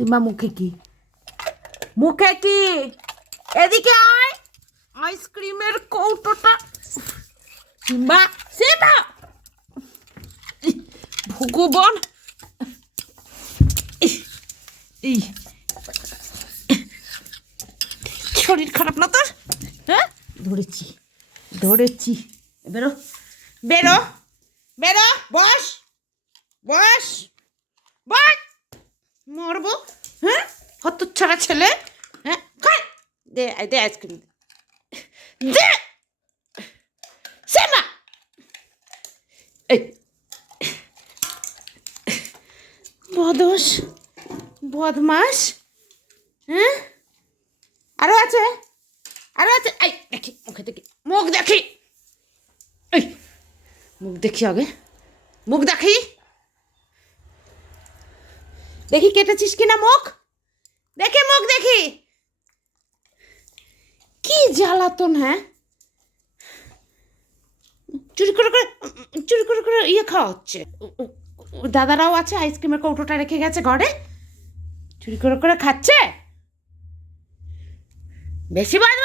Simba মুখে কি? মুখে কি? এদিকে আয়। আইসক্রিমের কৌটোটা। Simba Simba. ভগবান। শরীর খারাপ না তোর? হ্যাঁ? ধরেছি ধরেছি। বেরো বেরো বেরো, বস বস মরবো হ্যাঁ হত ছাড়া ছেলে হ্যাঁ? দে দে আইসক্রিম। দে! সেমা এই। বদস বদমাস হ্যাঁ? আরও আছে? আরও আছে? এই, দেখি, মুখে দেখি। মুখ দেখি! এই, মুখ দেখি আগে। মুখ দেখি! দেখি, কেটেছিস কিনা মুখ? দেখি মুখ দেখি। কি জ্বালাতন হ্যাঁ? চুরি করে করে, চুরি করে করে ইয়ে খাওয়া হচ্ছে দাদারাও আছে, আইসক্রিমের কৌটোটা রেখে গেছে ঘরে। চুরি করে করে খাচ্ছে? বেশি বড়